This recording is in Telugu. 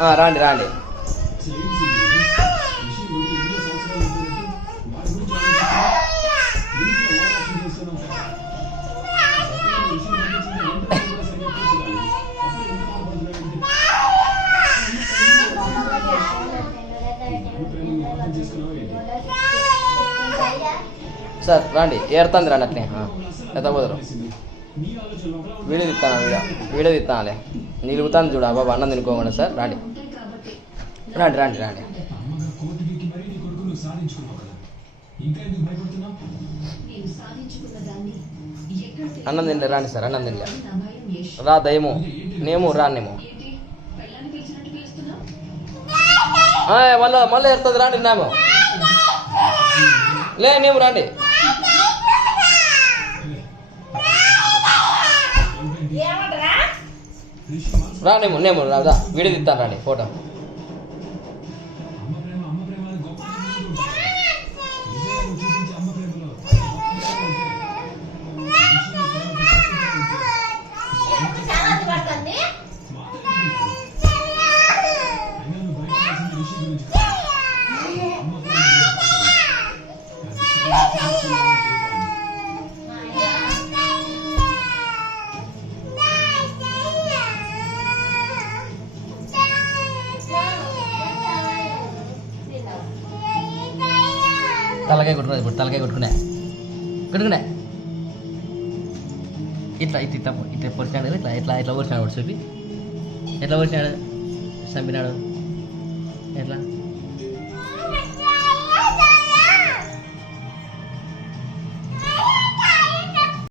రాండి రాండి. సార్ రండి, ఏడుతుంది రండి అట్లే ఎంత పోదురు. వీడియో తీస్తాను, వీడియో తీస్తానులే. నిలుగుతాను చూడ బాబా, అన్నం తినుకోకుండా. సార్ రండి రండి రండి రండి. అన్నం తినలే రండి సార్, అన్నం తినలే. రా దయము నేము రానేమో మళ్ళీ మళ్ళీ ఎడుతుంది రండి. నామో లే నేము రండి. రానేమో నేమో రాదా, వీడియో తీస్తాను రండి ఫోటో. తలకాయ కొట్టుకున్నది ఇప్పుడు, తలకాయ కొట్టుకునే ఇట్లా ఇట్లా ఇట్లా ఇట్లా పొడిచాడు, ఇట్లా ఇట్లా ఇట్లా పొడిచాడు. చూపి ఎట్లా పొడిచాడు, చంపినాడు ఎట్లా.